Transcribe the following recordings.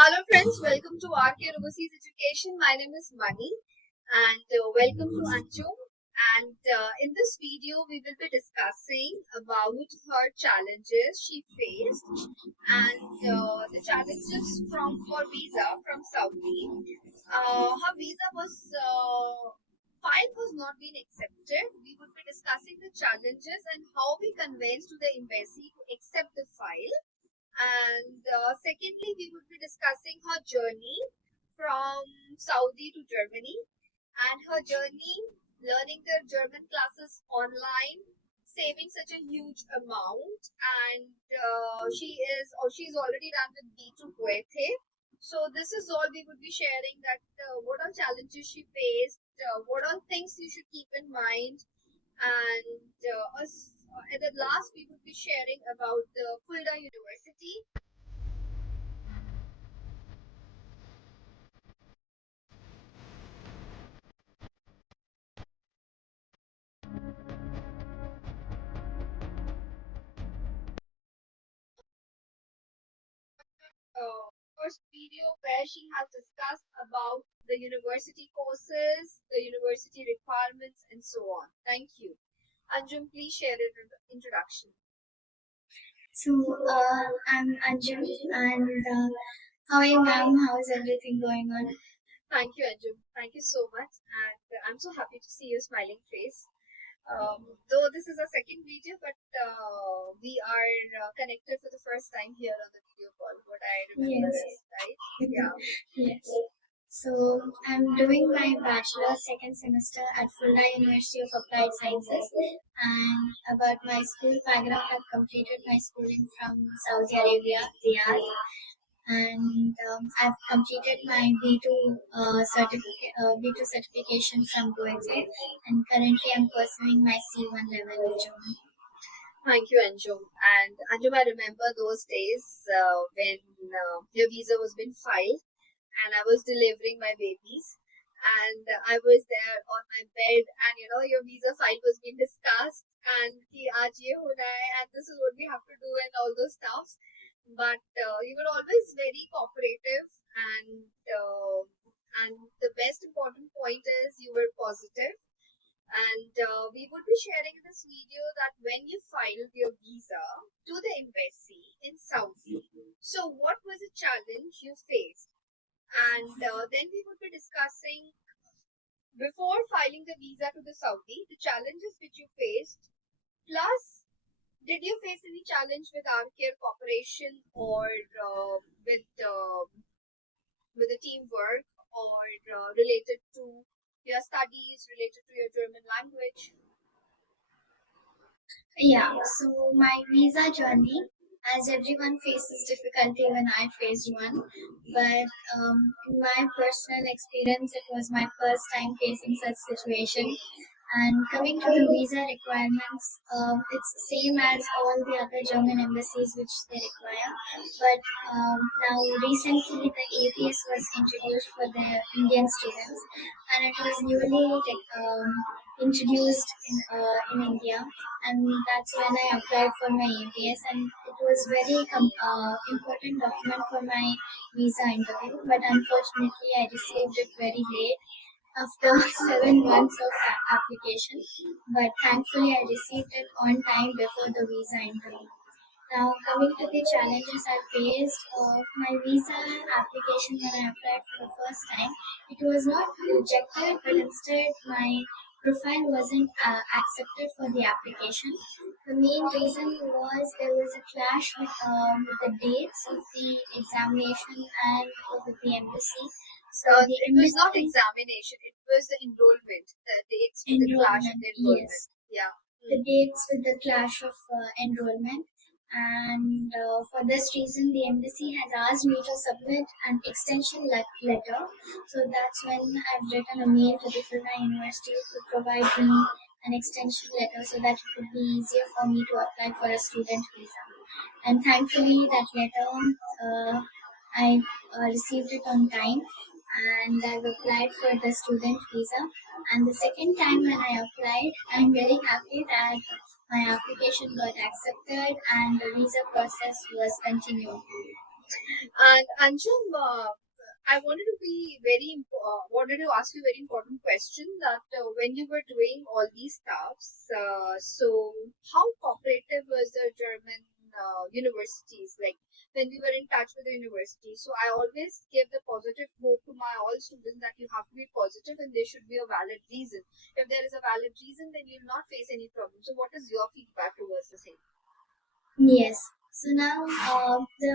Hello friends, welcome to Rcare Overseas Education. My name is Mani and welcome to Anjum. And in this video, we will be discussing about her challenges she faced and the challenges for visa from Saudi. Her visa file was not being accepted. We would be discussing the challenges and how we convinced to the embassy to accept the file. And secondly, we would be discussing her journey from Saudi to Germany and her journey learning the German classes online, saving such a huge amount. And she's already done with B2 Goethe. So this is all we would be sharing that what are challenges she faced, what are things you should keep in mind, and at the last we would be sharing about the Fulda University. First video where she has discussed about the university courses, the university requirements, and so on. Thank you. Anjum, please share your introduction. So, I'm Anjum, and how are you, ma'am? How is everything going on? Thank you, Anjum. Thank you so much, and I'm so happy to see your smiling face. Though this is a second video, but we are connected for the first time here on the video call. What I remember is, right? Yeah. Yes. So, I'm doing my Bachelor's second semester at Fulda University of Applied Sciences. And about my school background, I've completed my schooling from Saudi Arabia, Riyadh. And I've completed my B2 certification from Goethe, and currently I'm pursuing my C1 level of German. Thank you, Anjum. And Anjum, I remember those days when your visa was being filed and I was delivering my babies. And I was there on my bed, and your visa file was being discussed, and ki aaj ye hona hai, and this is what we have to do, and all those stuff. But you were always very cooperative, and the best important point is you were positive. And we would be sharing in this video that when you filed your visa to the embassy in Saudi, so what was the challenge you faced? And then we would be discussing before filing the visa to the Saudi, the challenges which you faced, plus did you face any challenge with Rcare cooperation or with the teamwork or related to your studies, related to your German language? Yeah, so my visa journey, as everyone faces difficulty when I faced one, but in my personal experience, it was my first time facing such situation. And coming to the visa requirements, it's same as all the other German embassies which they require. But now recently the APS was introduced for the Indian students, and it was newly introduced in India, and that's when I applied for my APS, and it was very important document for my visa interview. But unfortunately, I received it very late after 7 months of application, but thankfully I received it on time before the visa interview. Now, coming to the challenges I faced, my visa application when I applied for the first time, it was not rejected, but instead my profile wasn't accepted for the application. The main reason was there was a clash with the dates of the examination and with the embassy. So the it was not examination, it was the enrollment, the dates with the clash of the enrollment. Yes. Yeah. The dates with the clash of enrollment. And for this reason, the embassy has asked me to submit an extension letter. So that's when I've written a mail to the Fulda University to provide me an extension letter so that it would be easier for me to apply for a student visa. And thankfully, that letter I received it on time, and I've applied for the student visa. And the second time when I applied, I'm very happy that my application got accepted and the visa process was continued. And Anjum, I wanted to wanted to ask you a very important question that when you were doing all these stuffs, so how cooperative was the German universities? Like when we were in touch with the university, so I always give the positive hope to my all students that you have to be positive and there should be a valid reason. If there is a valid reason, then you'll not face any problem. So what is your feedback towards the same? Yes. So now the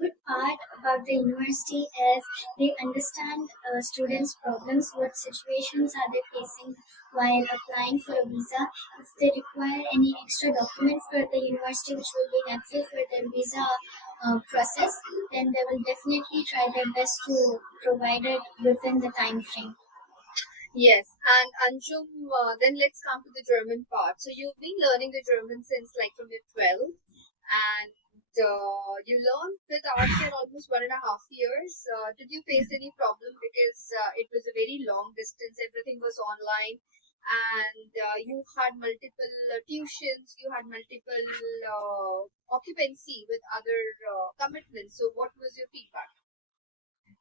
good part about the university is they understand students' problems, what situations are they facing while applying for a visa. If they require any extra documents for the university which will be helpful for their visa process, then they will definitely try their best to provide it within the time frame. Yes, and Anjum, then let's come to the German part. So you've been learning the German since like from your 12, and you learned with Rcare almost 1.5 years. Did you face any problem because it was a very long distance, everything was online, and you had multiple tuitions, you had multiple occupancy with other commitments. So what was your feedback?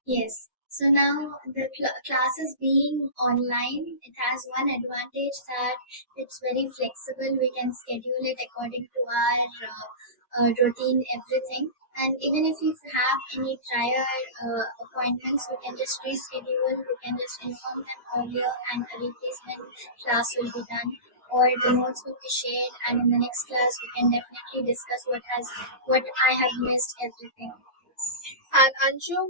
Yes. So now the classes being online, it has one advantage that it's very flexible. We can schedule it according to our routine, everything. And even if we have any prior appointments, we can just reschedule. We can just inform them earlier, and a replacement class will be done, or the notes will be shared. And in the next class, we can definitely discuss what I have missed, everything. And Anjum,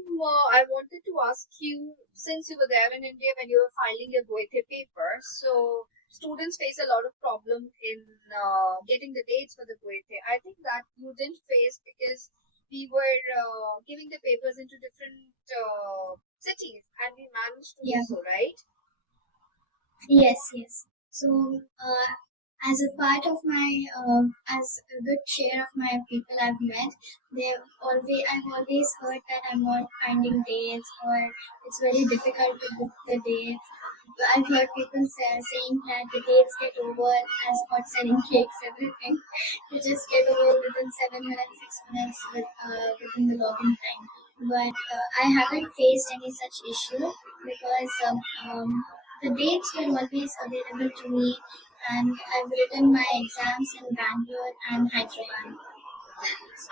I wanted to ask you, since you were there in India when you were filing your Goethe paper, so students face a lot of problem in getting the dates for the Goethe. I think that you didn't face because we were giving the papers into different cities and we managed to do Yeah. so, right? Yes, yes. So, as a part of as a good share of my people I've met, I've always heard that I'm not finding dates, or it's very difficult to book the dates. I've heard people saying that the dates get over as hot selling cakes, everything. They just get over within 7 minutes, 6 minutes within the login time. But I haven't faced any such issue because the dates were always available to me, and I've written my exams in Bangalore and Hyderabad.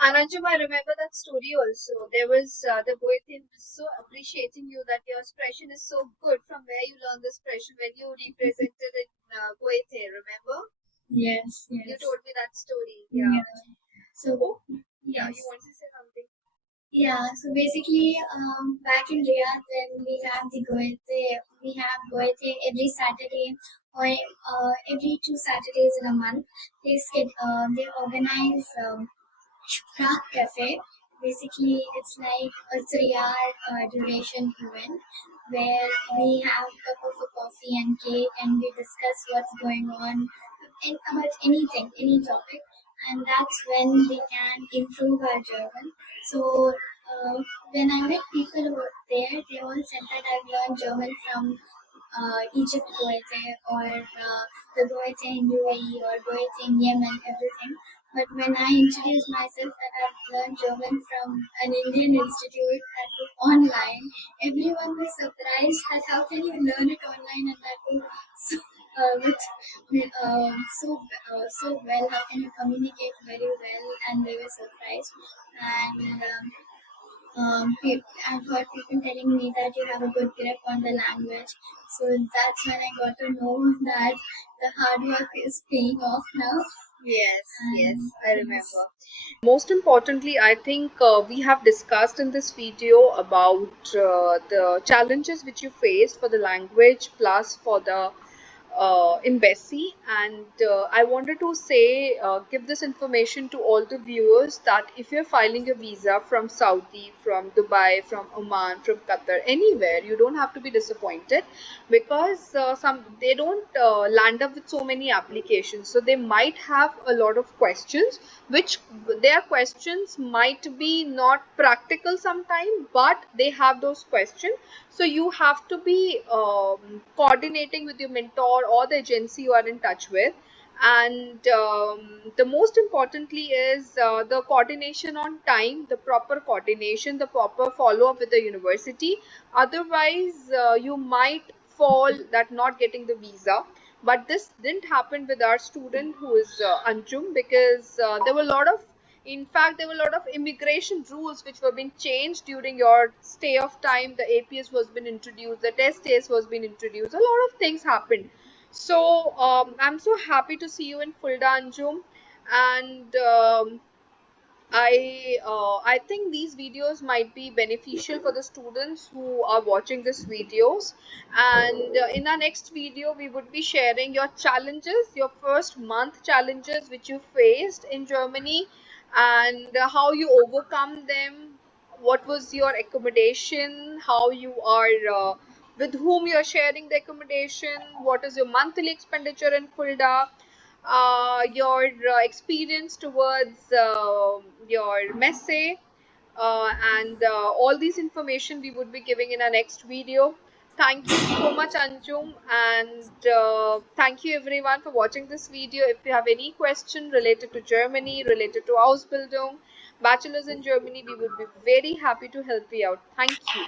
And Anjum, I remember that story also. There was the Goethe was so appreciating you that your expression is so good from where you learned this expression when you represented in Goethe, remember? Yes, You yes. told me that story. Yeah. Yeah. So, Oh, yeah, you yes. want to say something? Yeah, so basically, back in Riyadh, when we have Goethe every Saturday, or every 2 Saturdays in a month. They organize Sprach Cafe. Basically, it's like a 3 hour duration event where we have a cup of a coffee and cake, and we discuss what's going on about anything, any topic, and that's when we can improve our German. So when I met people who were there, they all said that I've learned German from Egypt Goethe, or the Goethe in UAE, or Goethe in Yemen, everything. But when I introduced myself that I've learned German from an Indian institute that took online, everyone was surprised that how can you learn it online, and that too so, so well, how can you communicate very well, and they were surprised. And I've heard people telling me that you have a good grip on the language. So that's when I got to know that the hard work is paying off now. Yes, yes, And I yes, remember. Most importantly, I think we have discussed in this video about the challenges which you faced for the language plus for the embassy. And I wanted to say, give this information to all the viewers that if you're filing a visa from Saudi, from Dubai, from Oman, from Qatar, anywhere, you don't have to be disappointed because some they don't land up with so many applications, so they might have a lot of questions which their questions might be not practical sometime, but they have those questions. So you have to be coordinating with your mentor or the agency you are in touch with, And the most importantly is the coordination on time, the proper coordination, the proper follow up with the university. Otherwise you might fall that not getting the visa. But this didn't happen with our student who is Anjum, because there were a lot of, in fact, there were a lot of immigration rules which were being changed during your stay of time. The APS was been introduced, the test was been introduced, a lot of things happened. So I'm so happy to see you in Fulda, Anjum. And I think these videos might be beneficial for the students who are watching these videos. And in our next video, we would be sharing your challenges, your first month challenges which you faced in Germany, and how you overcome them. What was your accommodation? How you are with whom you are sharing the accommodation? What is your monthly expenditure in Fulda? Your experience towards your message, and all these information we would be giving in our next video. Thank you so much, Anjum, and thank you everyone for watching this video. If you have any question related to Germany, related to Ausbildung, Bachelors in Germany, we would be very happy to help you out. Thank you.